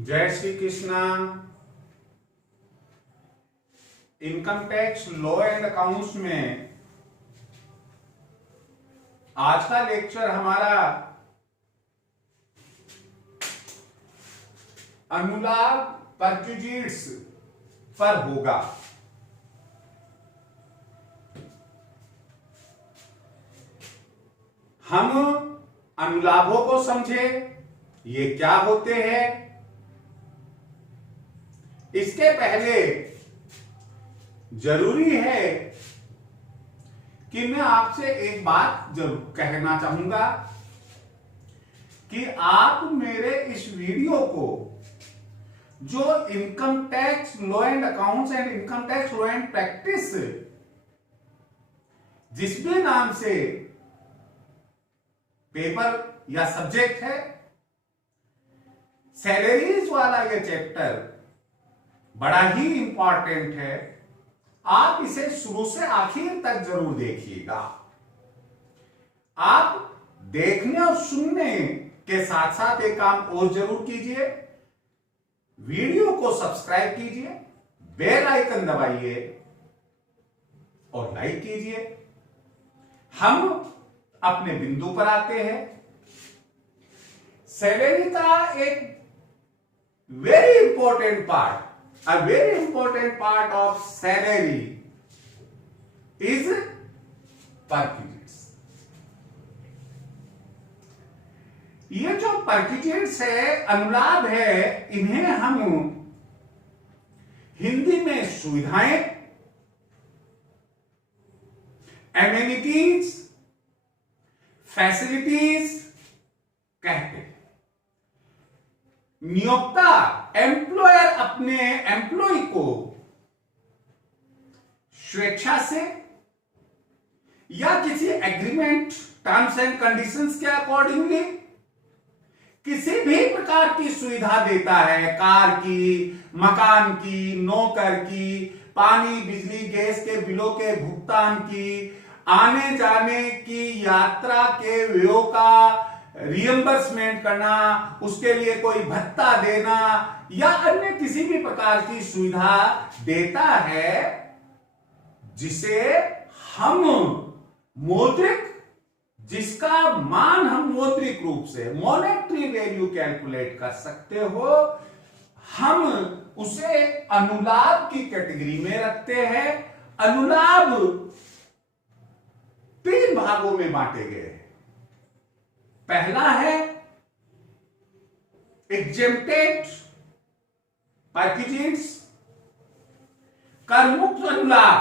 जय Shri Krishna. Income tax law and accounts में आज का लेक्चर हमारा अनुलाभ परक्विजिट्स पर होगा। हम अनुलाभों को समझे, ये क्या होते हैं। इसके पहले जरूरी है कि मैं आपसे एक बात जरूर कहना चाहूंगा कि आप मेरे इस वीडियो को जो income tax law and accounts and income tax law and practice जिस भी नाम से पेपर या सब्जेक्ट है, सैलरीज वाला ये चैप्टर बड़ा ही इंपॉर्टेंट है। आप इसे शुरू से आखिर तक जरूर देखिएगा। आप देखने और सुनने के साथ साथ एक काम और जरूर कीजिए, वीडियो को सब्सक्राइब कीजिए, बेल आइकन दबाइए और लाइक कीजिए। हम अपने बिंदु पर आते हैं। सैलरी का एक very important part, a very important part of salary is perquisites। ये जो perquisites है, अनुलाभ है, इन्हें हम हिंदी में सुविधाएं, एमेनिटीज, फैसिलिटीज कहते हैं। नियोक्ता एम्प्लॉयर अपने एम्प्लॉय को स्वेच्छा से या किसी एग्रीमेंट टर्म्स एंड कंडीशंस के अकॉर्डिंगली किसी भी प्रकार की सुविधा देता है। कार की, मकान की, नौकर की, पानी बिजली गैस के बिलों के भुगतान की, आने जाने की, यात्रा के व्ययों का रियम्बर्समेंट करना, उसके लिए कोई भत्ता देना या अन्य किसी भी प्रकार की सुविधा देता है, जिसे हम मौद्रिक, जिसका मान हम मौद्रिक रूप से मॉनेटरी वैल्यू कैलकुलेट कर सकते हो, हम उसे अनुलाभ की कैटेगरी में रखते हैं। अनुलाभ 3 भागों में बांटे गए हैं। पहला है एग्जेम्प्टेड परक्विजिट्स, करमुक्त अनुलाभ।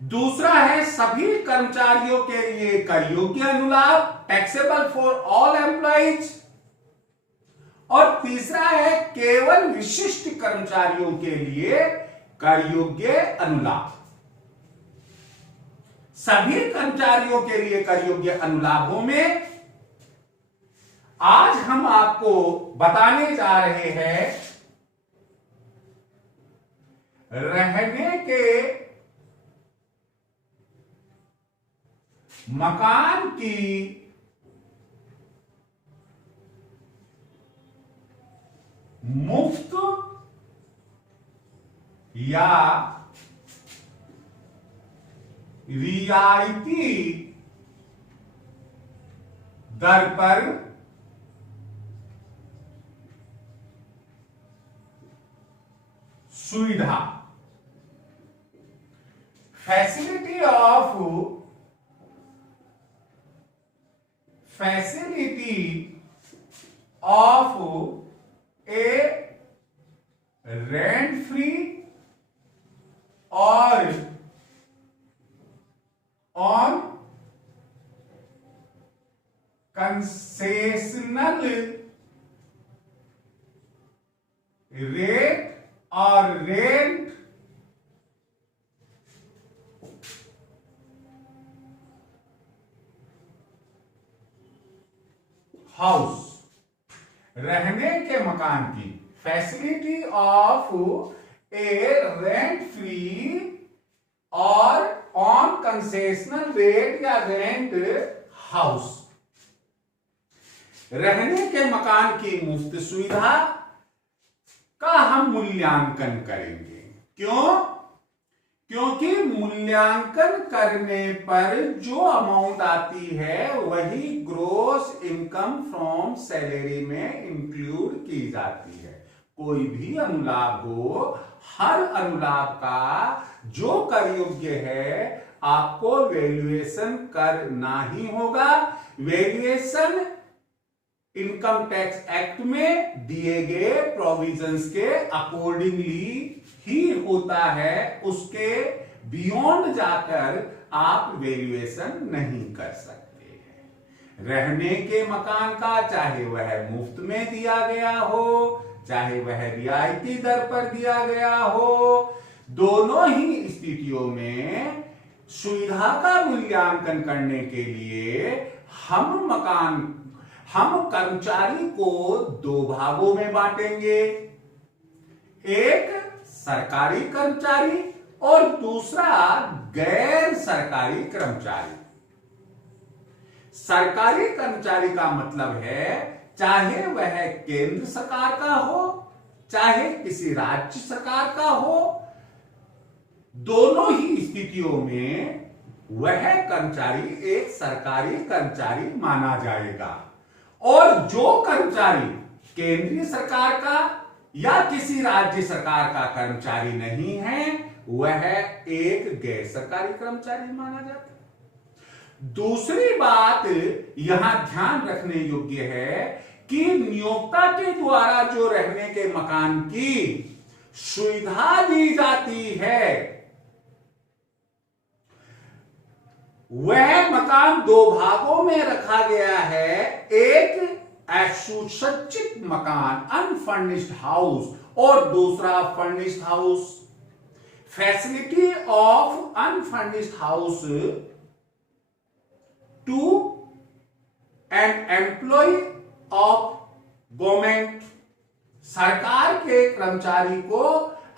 दूसरा है सभी कर्मचारियों के लिए कर योग्य अनुलाभ, टैक्सेबल फॉर ऑल एम्प्लॉइज। और तीसरा है केवल विशिष्ट कर्मचारियों के लिए कर योग्य अनुलाभ। सभी कर्मचारियों के लिए कर योग्य अनुलाभों में आज हम आपको बताने जा रहे हैं रहने के मकान की मुफ्त या रियायती दर पर सुविधा। Facility of A rent free और ऑन कंसेशनल रेट और रेंट हाउस। रहने के मकान की facility of A rent free और ऑन कंसेशनल रेट या रेंट हाउस। रहने के मकान की मुफ्त सुविधा का हम मूल्यांकन करेंगे। क्यों? क्योंकि मूल्यांकन करने पर जो अमाउंट आती है वही ग्रॉस इनकम फ्रॉम सैलरी में इंक्लूड की जाती है। कोई भी अनुलाभ हो, हर अनुलाभ का जो कर योग्य है आपको वैल्यूएशन करना ही होगा। वैल्यूएशन इनकम टैक्स एक्ट में दिए गए प्रोविजंस के अकॉर्डिंगली ही होता है, उसके बियॉन्ड जाकर आप वैल्यूएशन नहीं कर सकते हैं। रहने के मकान का चाहे वह मुफ्त में दिया गया हो, चाहे वह रियायती दर पर दिया गया हो, दोनों ही स्थितियों में सुविधा का मूल्यांकन करने के लिए हम कर्मचारी को दो भागों में बांटेंगे, एक सरकारी कर्मचारी और दूसरा गैर सरकारी कर्मचारी। सरकारी कर्मचारी का मतलब है चाहे वह केंद्र सरकार का हो, चाहे किसी राज्य सरकार का हो, दोनों ही स्थितियों में वह कर्मचारी एक सरकारी कर्मचारी माना जाएगा। और जो कर्मचारी केंद्रीय सरकार का या किसी राज्य सरकार का कर्मचारी नहीं है वह एक गैर सरकारी कर्मचारी माना जाता है। दूसरी बात यहां ध्यान रखने योग्य है कि नियोक्ता के द्वारा जो रहने के मकान की सुविधा दी जाती है वह मकान दो भागों में रखा गया है। एक सुसज्जित मकान अनफर्निश्ड हाउस और दूसरा furnished house. Facility of unfurnished house to an employ of government. सरकार के कर्मचारी को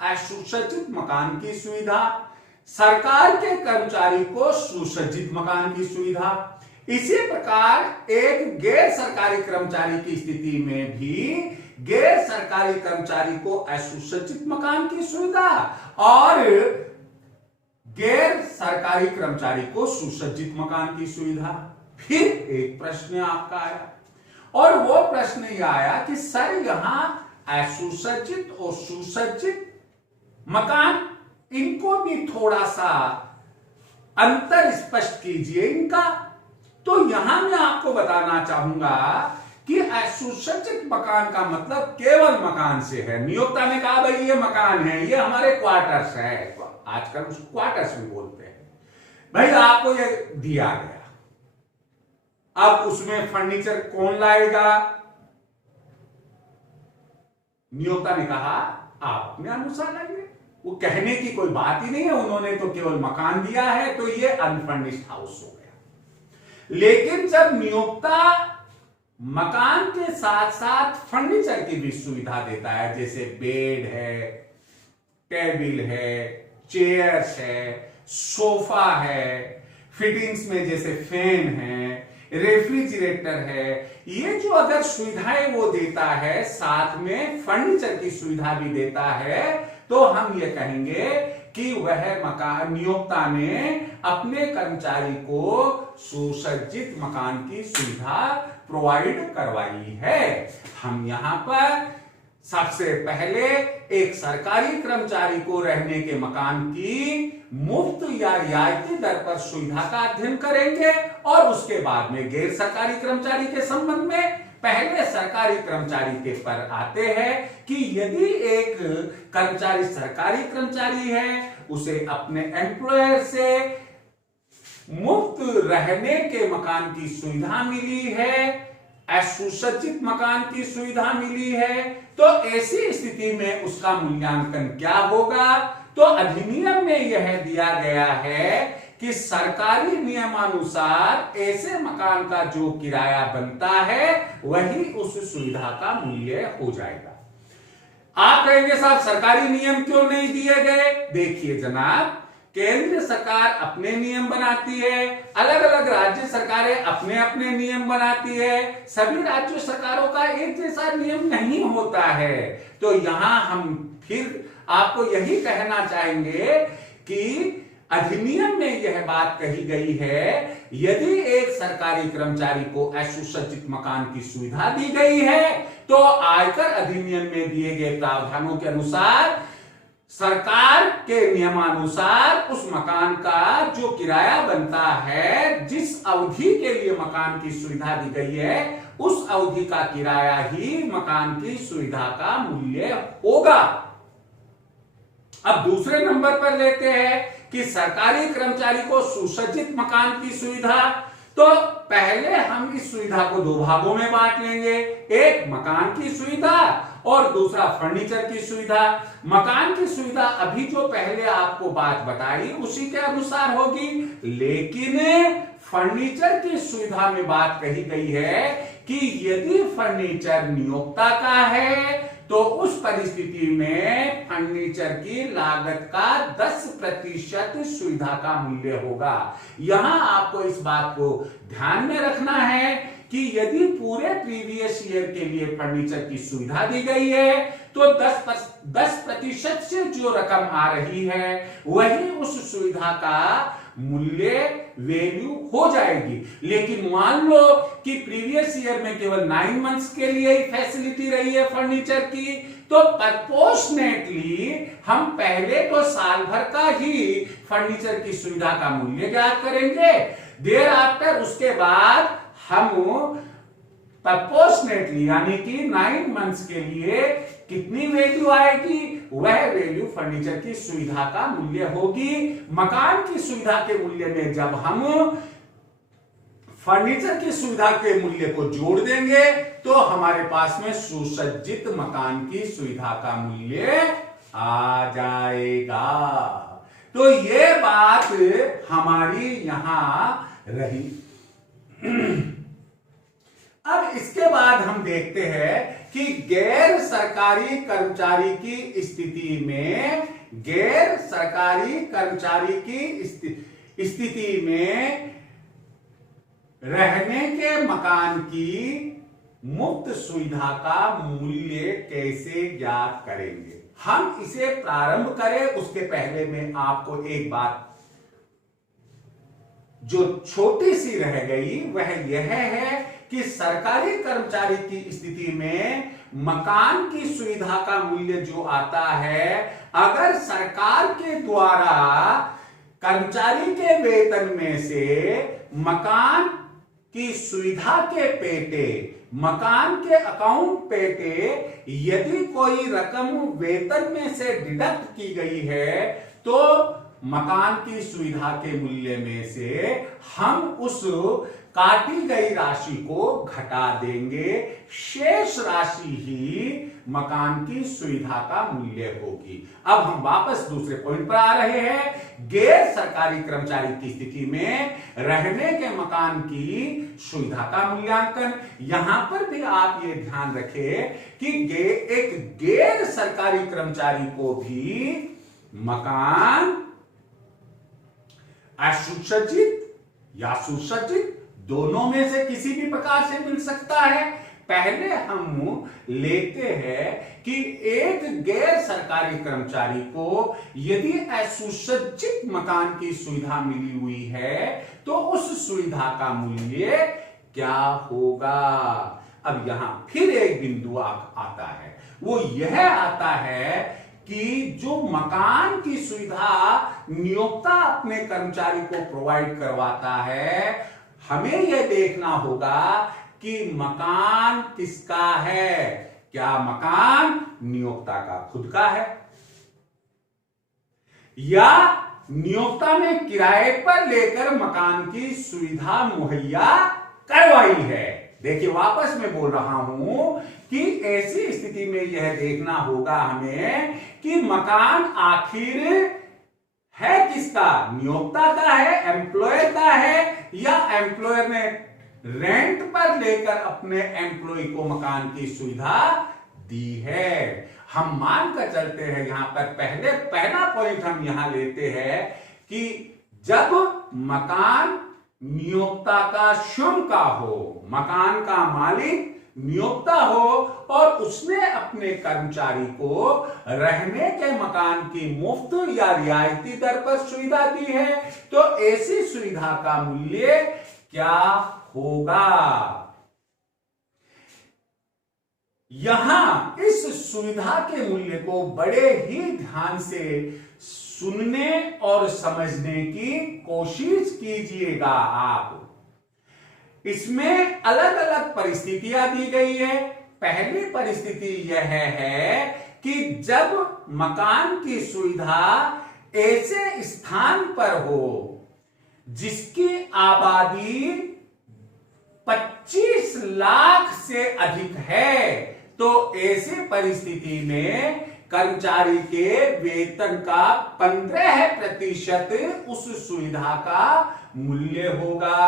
असुसज्जित मकान की सुविधा, सरकार के कर्मचारी को सुसज्जित मकान की सुविधा। इसी प्रकार एक गैर सरकारी कर्मचारी की स्थिति में भी गैर सरकारी कर्मचारी को असुसज्जित मकान की सुविधा और गैर सरकारी कर्मचारी को सुसज्जित मकान की सुविधा। फिर एक प्रश्न आपका आया और वो प्रश्न यह आया कि सर यहां असुसज्जित और सुसज्जित मकान, इनको भी थोड़ा सा अंतर स्पष्ट कीजिए इनका। तो यहां मैं आपको बताना चाहूंगा कि असुसज्जित मकान का मतलब केवल मकान से है। नियोक्ता ने कहा भाई ये मकान है, ये हमारे क्वार्टर्स है, आजकल उसको क्वार्टर्स भी बोलते हैं, भाई आपको ये दिया गया, अब उसमें फर्नीचर कौन लाएगा? नियोक्ता ने कहा आप अपने अनुसार लाइए। वो कहने की कोई बात ही नहीं है, उन्होंने तो केवल मकान दिया है, तो ये अनफर्निश्ड हाउस हो गया। लेकिन जब नियोक्ता मकान के साथ साथ फर्नीचर की भी सुविधा देता है, जैसे बेड है, टेबल है, चेयर्स है, सोफा है, फिटिंग्स में जैसे फैन है, रेफ्रिजरेटर है, ये जो अगर सुविधाएं वो देता है, साथ में फर्नीचर की सुविधा भी देता है, तो हम ये कहेंगे कि वह मकान नियोक्ता ने अपने कर्मचारी को सुसज्जित मकान की सुविधा प्रोवाइड करवाई है। हम यहां पर सबसे पहले एक सरकारी कर्मचारी को रहने के मकान की मुफ्त या रियायती दर पर सुविधा का अध्ययन करेंगे और उसके बाद में गैर सरकारी कर्मचारी के संबंध में पहले सरकारी कर्मचारी के पर आते हैं कि यदि एक कर्मचारी सरकारी कर्मचारी है, उसे अपने एम्प्लॉयर से मुफ्त रहने के मकान की सुविधा मिली है, सुसज्जित मकान की सुविधा मिली है, तो ऐसी स्थिति में उसका मूल्यांकन क्या होगा? तो अधिनियम में यह दिया गया है कि सरकारी नियमानुसार ऐसे मकान का जो किराया बनता है वही उस सुविधा का मूल्य हो जाएगा। आप कहेंगे साहब सरकारी नियम क्यों नहीं दिए गए? देखिए जनाब, केंद्र सरकार अपने नियम बनाती है, अलग अलग राज्य सरकारें अपने अपने नियम बनाती है, सभी राज्य सरकारों का एक जैसा नियम नहीं होता है। तो यहां हम फिर आपको यही कहना चाहेंगे कि अधिनियम में यह बात कही गई है, यदि एक सरकारी कर्मचारी को असुसज्जित मकान की सुविधा दी गई है तो आयकर अधिनियम में दिए गए प्रावधानों के अनुसार सरकार के नियमानुसार उस मकान का जो किराया बनता है, जिस अवधि के लिए मकान की सुविधा दी गई है, उस अवधि का किराया ही मकान की सुविधा का मूल्य होगा। अब दूसरे नंबर पर लेते हैं कि सरकारी कर्मचारी को सुसज्जित मकान की सुविधा। तो पहले हम इस सुविधा को दो भागों में बांट लेंगे, एक मकान की सुविधा और दूसरा फर्नीचर की सुविधा। मकान की सुविधा अभी जो पहले आपको बात बताई उसी के अनुसार होगी, लेकिन फर्नीचर की सुविधा में बात कही गई है कि यदि फर्नीचर नियोक्ता का है तो उस परिस्थिति में फर्नीचर की लागत का 10% सुविधा का मूल्य होगा। यहां आपको इस बात को ध्यान में रखना है कि यदि पूरे प्रीवियस ईयर के लिए फर्नीचर की सुविधा दी गई है तो 10% से जो रकम आ रही है वही उस सुविधा का मूल्य वैल्यू हो जाएगी। लेकिन मान लो कि प्रीवियस ईयर में केवल 9 मंथ्स के लिए ही फैसिलिटी रही है फर्नीचर की, तो प्रपोर्शनेटली हम पहले तो साल भर का ही फर्नीचर की सुविधा का मूल्य ज्ञात करेंगे, देर आफ्टर उसके बाद हम प्रपोर्शनेटली यानी कि 9 मंथ्स के लिए कितनी वैल्यू आएगी, वह वैल्यू फर्नीचर की सुविधा का मूल्य होगी। मकान की सुविधा के मूल्य में जब हम फर्नीचर की सुविधा के मूल्य को जोड़ देंगे तो हमारे पास में सुसज्जित मकान की सुविधा का मूल्य आ जाएगा। तो ये बात हमारी यहां रही। अब इसके बाद हम देखते हैं कि गैर सरकारी कर्मचारी की स्थिति में, गैर सरकारी कर्मचारी की स्थिति में रहने के मकान की मुफ्त सुविधा का मूल्य कैसे ज्ञात करेंगे। हम इसे प्रारंभ करें उसके पहले में आपको एक बात जो छोटी सी रह गई वह यह है कि सरकारी कर्मचारी की स्थिति में मकान की सुविधा का मूल्य जो आता है, अगर सरकार के द्वारा कर्मचारी के वेतन में से मकान की सुविधा के पेटे, मकान के अकाउंट पेटे यदि कोई रकम वेतन में से डिडक्ट की गई है तो मकान की सुविधा के मूल्य में से हम उस काटी गई राशि को घटा देंगे, शेष राशि ही मकान की सुविधा का मूल्य होगी। अब हम वापस दूसरे पॉइंट पर आ रहे हैं। गैर सरकारी कर्मचारी की स्थिति में रहने के मकान की सुविधा का मूल्यांकन। यहां पर भी आप ये ध्यान रखें कि एक गैर सरकारी कर्मचारी को भी मकान असुसज्जित या सुसज्जित दोनों में से किसी भी प्रकार से मिल सकता है। पहले हम लेते हैं कि एक गैर सरकारी कर्मचारी को यदि असुसज्जित मकान की सुविधा मिली हुई है तो उस सुविधा का मूल्य क्या होगा। अब यहां फिर एक बिंदु आता है, वो यह आता है कि जो मकान की सुविधा नियोक्ता अपने कर्मचारी को प्रोवाइड करवाता है, हमें यह देखना होगा कि मकान किसका है। क्या मकान नियोक्ता का खुद का है या नियोक्ता ने किराए पर लेकर मकान की सुविधा मुहैया करवाई है। देखिए वापस मैं बोल रहा हूं कि ऐसी स्थिति में यह देखना होगा हमें कि मकान आखिर है किसका, नियोक्ता का है, एम्प्लॉयर का है, या एम्प्लॉयर ने रेंट पर लेकर अपने एम्प्लॉय को मकान की सुविधा दी है। हम मानकर चलते हैं यहां पर पहला पॉइंट हम यहां लेते हैं कि जब मकान नियोक्ता का स्वयं का हो, मकान का मालिक नियोक्ता हो और उसने अपने कर्मचारी को रहने के मकान की मुफ्त या रियायती दर पर सुविधा दी है, तो ऐसी सुविधा का मूल्य क्या होगा। यहां इस सुविधा के मूल्य को बड़े ही ध्यान से सुनने और समझने की कोशिश कीजिएगा। आप इसमें अलग अलग परिस्थितियां दी गई है। पहली परिस्थिति यह है कि जब मकान की सुविधा ऐसे स्थान पर हो जिसकी आबादी 25 लाख से अधिक है, तो ऐसी परिस्थिति में कर्मचारी के वेतन का 15% उस सुविधा का मूल्य होगा।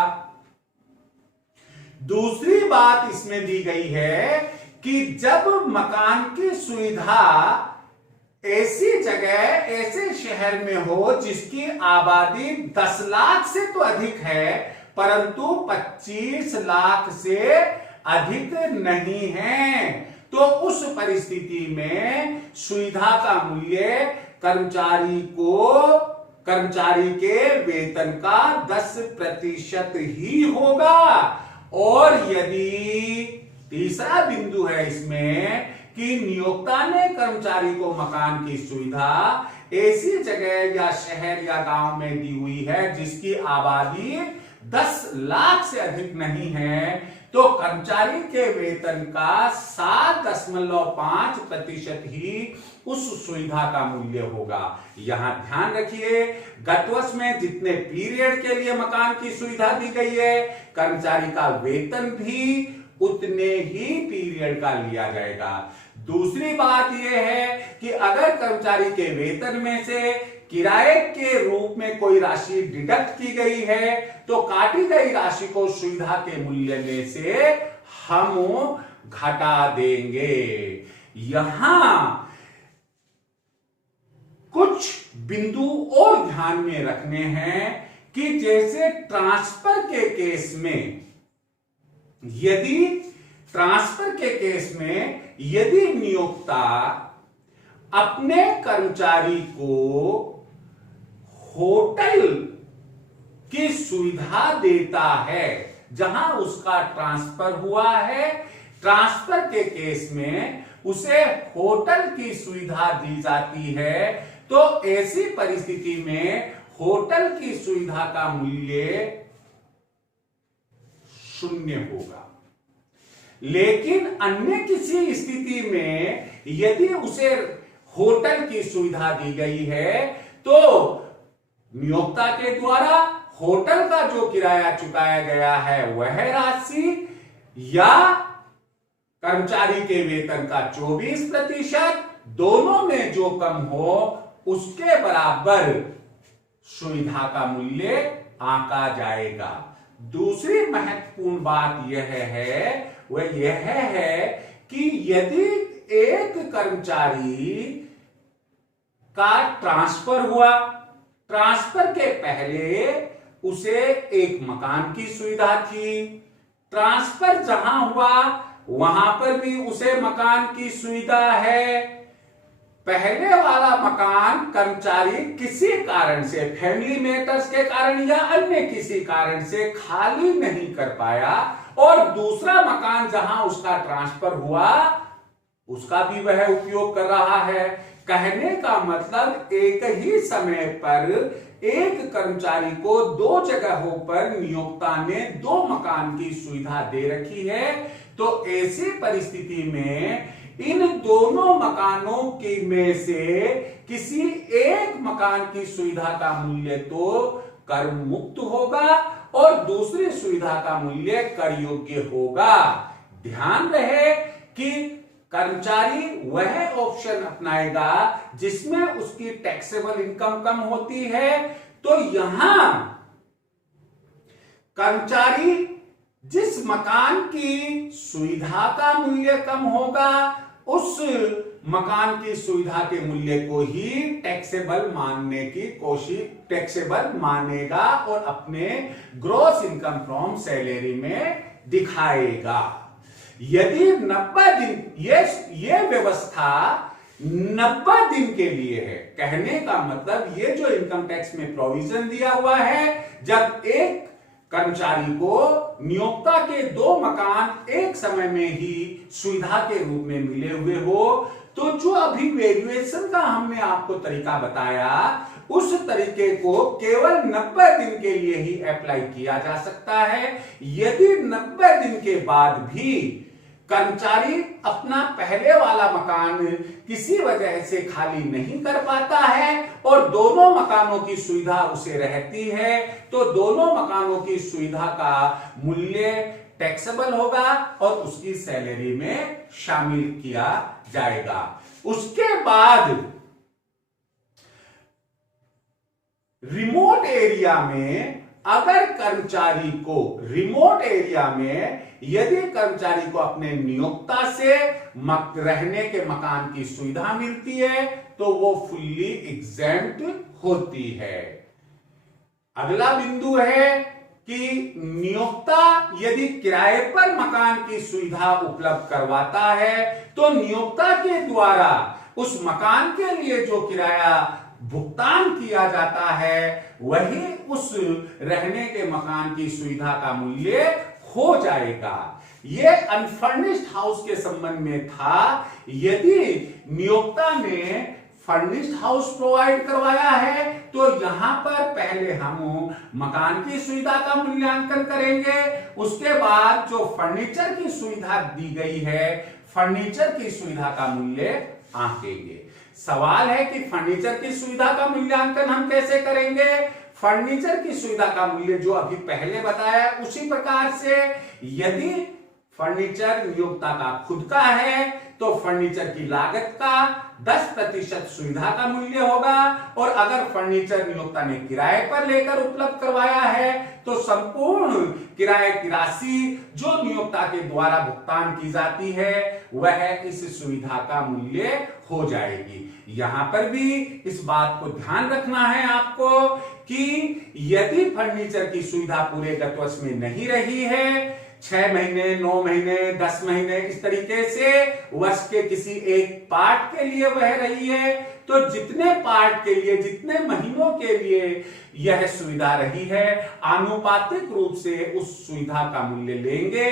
दूसरी बात इसमें दी गई है कि जब मकान की सुविधा ऐसी जगह, ऐसे शहर में हो जिसकी आबादी 10 लाख से तो अधिक है, परंतु 25 लाख से अधिक नहीं है, तो उस परिस्थिति में सुविधा का मूल्य कर्मचारी के वेतन का 10% ही होगा। और यदि तीसरा बिंदु है इसमें कि नियोक्ता ने कर्मचारी को मकान की सुविधा ऐसी जगह या शहर या गांव में दी हुई है जिसकी आबादी 10 लाख से अधिक नहीं है, तो कर्मचारी के वेतन का 7.5% ही उस सुविधा का मूल्य होगा। यहां ध्यान रखिए, गत वर्ष में जितने पीरियड के लिए मकान की सुविधा दी गई है, कर्मचारी का वेतन भी उतने ही पीरियड का लिया जाएगा। दूसरी बात यह है कि अगर कर्मचारी के वेतन में से किराए के रूप में कोई राशि डिडक्ट की गई है, तो काटी गई राशि को सुविधा के मूल्य में से हम घटा देंगे। यहां कुछ बिंदु और ध्यान में रखने हैं कि जैसे ट्रांसफर के केस में, यदि नियोक्ता अपने कर्मचारी को होटल की सुविधा देता है जहां उसका ट्रांसफर हुआ है, ट्रांसफर के केस में उसे होटल की सुविधा दी जाती है, तो ऐसी परिस्थिति में होटल की सुविधा का मूल्य 0 होगा। लेकिन अन्य किसी स्थिति में यदि उसे होटल की सुविधा दी गई है, तो नियोक्ता के द्वारा होटल का जो किराया चुकाया गया है वह राशि या कर्मचारी के वेतन का 24%, दोनों में जो कम हो उसके बराबर सुविधा का मूल्य आंका जाएगा। दूसरी महत्वपूर्ण बात यह है कि यदि एक कर्मचारी का ट्रांसफर हुआ, ट्रांसफर के पहले उसे एक मकान की सुविधा थी, ट्रांसफर जहां हुआ वहां पर भी उसे मकान की सुविधा है, पहले वाला मकान कर्मचारी किसी कारण से, फैमिली मैटर्स के कारण या अन्य किसी कारण से खाली नहीं कर पाया, और दूसरा मकान जहां उसका ट्रांसफर हुआ उसका भी वह उपयोग कर रहा है। कहने का मतलब एक ही समय पर एक कर्मचारी को 2 जगहों पर नियोक्ता ने 2 मकान की सुविधा दे रखी है, तो ऐसी परिस्थिति में इन दोनों मकानों के में से किसी एक मकान की सुविधा का मूल्य तो कर मुक्त होगा और दूसरी सुविधा का मूल्य कर योग्य होगा। ध्यान रहे कि कर्मचारी वह ऑप्शन अपनाएगा जिसमें उसकी टैक्सेबल इनकम कम होती है, तो यहां कर्मचारी जिस मकान की सुविधा का मूल्य कम होगा उस मकान की सुविधा के मूल्य को ही टैक्सेबल मानने की कोशिश, टैक्सेबल मानेगा और अपने ग्रॉस इनकम फ्रॉम सैलरी में दिखाएगा। यदि 90 दिन, ये व्यवस्था 90 दिन के लिए है। कहने का मतलब ये जो इनकम टैक्स में प्रोविजन दिया हुआ है, जब एक कर्मचारी को नियोक्ता के 2 मकान एक समय में ही सुविधा के रूप में मिले हुए हो, तो जो अभी वैल्यूएशन का हमने आपको तरीका बताया, उस तरीके को केवल 90 दिन के लिए ही अप्लाई किया जा सकता है। यदि 90 दिन के बाद भी कर्मचारी अपना पहले वाला मकान किसी वजह से खाली नहीं कर पाता है और दोनों मकानों की सुविधा उसे रहती है, तो दोनों मकानों की सुविधा का मूल्य टैक्सेबल होगा और उसकी सैलरी में शामिल किया जाएगा। उसके बाद रिमोट एरिया में अगर कर्मचारी को, रिमोट एरिया में यदि कर्मचारी को अपने नियोक्ता से रहने के मकान की सुविधा मिलती है, तो वो फुल्ली एग्जेम्प्ट होती है। अगला बिंदु है कि नियोक्ता यदि किराए पर मकान की सुविधा उपलब्ध करवाता है, तो नियोक्ता के द्वारा उस मकान के लिए जो किराया भुगतान किया जाता है, वही उस रहने के मकान की सुविधा का मूल्य हो जाएगा। ये अनफर्निश्ड हाउस के संबंध में था। यदि नियोक्ता ने फर्निश्ड हाउस प्रोवाइड करवाया है, तो यहां पर पहले हम मकान की सुविधा का मूल्यांकन करेंगे, उसके बाद जो फर्नीचर की सुविधा दी गई है, फर्नीचर की सुविधा का मूल्य आंकेंगे। सवाल है कि फर्नीचर की सुविधा का मूल्यांकन हम कैसे करेंगे? फर्नीचर की सुविधा का मूल्य जो अभी पहले बताया उसी प्रकार से, यदि फर्नीचर नियोक्ता का खुद का है, तो फर्नीचर की लागत का 10% सुविधा का मूल्य होगा, और अगर फर्नीचर नियोक्ता ने किराए पर लेकर उपलब्ध करवाया है, तो संपूर्ण किराए की राशि जो नियोक्ता के द्वारा भुगतान की जाती है, वह इस सुविधा का मूल्य हो जाएगी। यहां पर भी इस बात को ध्यान रखना है आपको कि यदि फर्नीचर की सुविधा पूरे वर्ष में नहीं रही है, 6 महीने, 9 महीने, 10 महीने, इस तरीके से वर्ष के किसी एक पार्ट के लिए वह रही है, तो जितने पार्ट के लिए, जितने महीनों के लिए यह सुविधा रही है, आनुपातिक रूप से उस सुविधा का मूल्य लेंगे।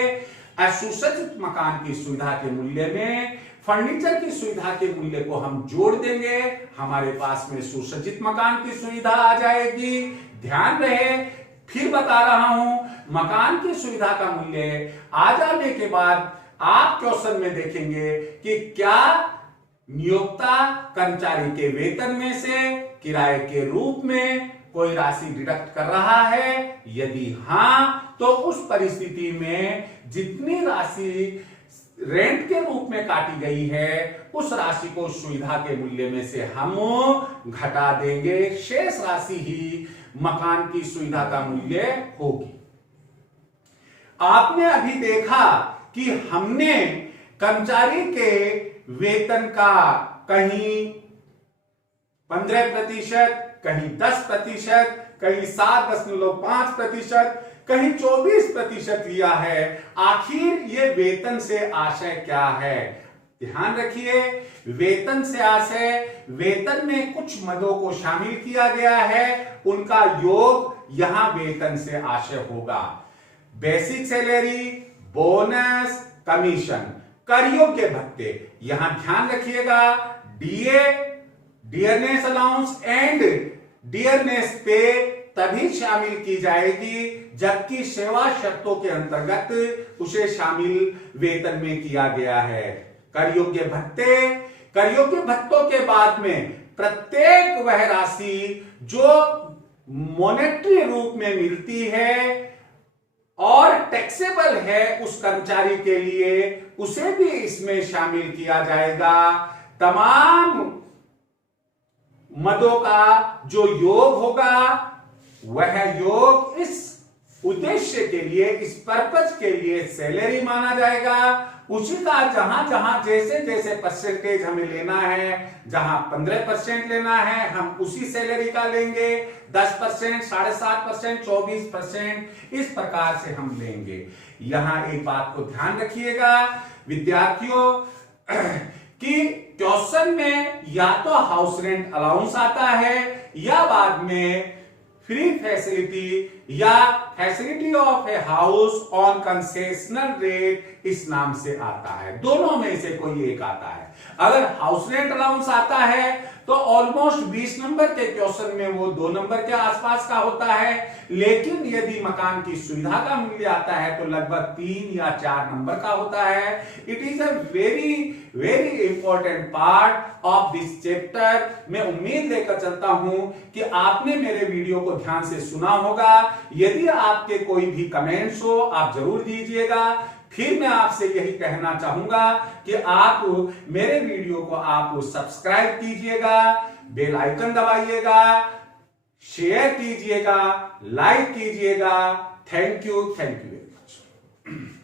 असुसज्जित मकान की सुविधा के मूल्य में फर्नीचर की सुविधा के मूल्य को हम जोड़ देंगे, हमारे पास में सुसज्जित मकान की सुविधा आ जाएगी। ध्यान रहे, फिर बता रहा हूं, मकान की सुविधा का मूल्य आ जाने के बाद आप क्वेश्चन में देखेंगे कि क्या नियोक्ता कर्मचारी के वेतन में से किराए के रूप में कोई राशि डिडक्ट कर रहा है। यदि हां, तो उस परिस्थिति में जितनी राशि रेंट के रूप में काटी गई है, उस राशि को सुविधा के मूल्य में से हम घटा देंगे, शेष राशि ही मकान की सुविधा का मूल्य होगी। आपने अभी देखा कि हमने कर्मचारी के वेतन का कहीं 15%, कहीं 10%, कहीं 7.5%, कहीं 24% लिया है। आखिर ये वेतन से आशय क्या है? ध्यान रखिए, वेतन से आशय, वेतन में कुछ मदों को शामिल किया गया है, उनका योग यहां वेतन से आशय होगा। बेसिक सैलरी, बोनस, कमीशन, कर योग्य भत्ते, यहां ध्यान रखिएगा, DA, dearness allowance and dearness पे तभी शामिल की जाएगी जबकि सेवा शर्तों के अंतर्गत उसे शामिल वेतन में किया गया है। कर योग्य भत्ते, कर योग्य भत्तों के बाद में प्रत्येक वह राशि जो मॉनेटरी रूप में मिलती है और टैक्सेबल है उस कर्मचारी के लिए, उसे भी इसमें शामिल किया जाएगा। तमाम मदों का जो योग होगा, वह योग इस उद्देश्य के लिए, इस पर्पज के लिए सैलरी माना जाएगा। उसी का जहां जहां जैसे जैसे परसेंटेज हमें लेना है, जहां 15% लेना है हम उसी सैलरी का लेंगे, 10%, 7.5%, 24%, इस प्रकार से हम लेंगे। यहां एक बात को ध्यान रखिएगा विद्यार्थियों कि क्वेश्चन में या तो हाउस रेंट अलाउंस आता है या बाद में फ्री फैसिलिटी या facility of a house on concessional rate इस नाम से आता है। दोनों में से कोई एक आता है। अगर हाउस रेंट अलाउंस आता है तो ऑलमोस्ट 20 नंबर के क्वेश्चन में वो 2 नंबर के आसपास का होता है, लेकिन यदि मकान की सुविधा का मूल्य आता है तो लगभग 3 या 4 नंबर का होता है। It is a very very important part of this chapter. मैं उम्मीद लेकर चलता हूं कि आपने मेरे वीडियो को ध्यान से सुना होगा। यदि आपके कोई भी कमेंट्स हो आप जरूर दीजिएगा। फिर मैं आपसे यही कहना चाहूंगा कि आप मेरे वीडियो को आप सब्सक्राइब कीजिएगा, बेल आइकन दबाइएगा, शेयर कीजिएगा, लाइक कीजिएगा। Thank you very much.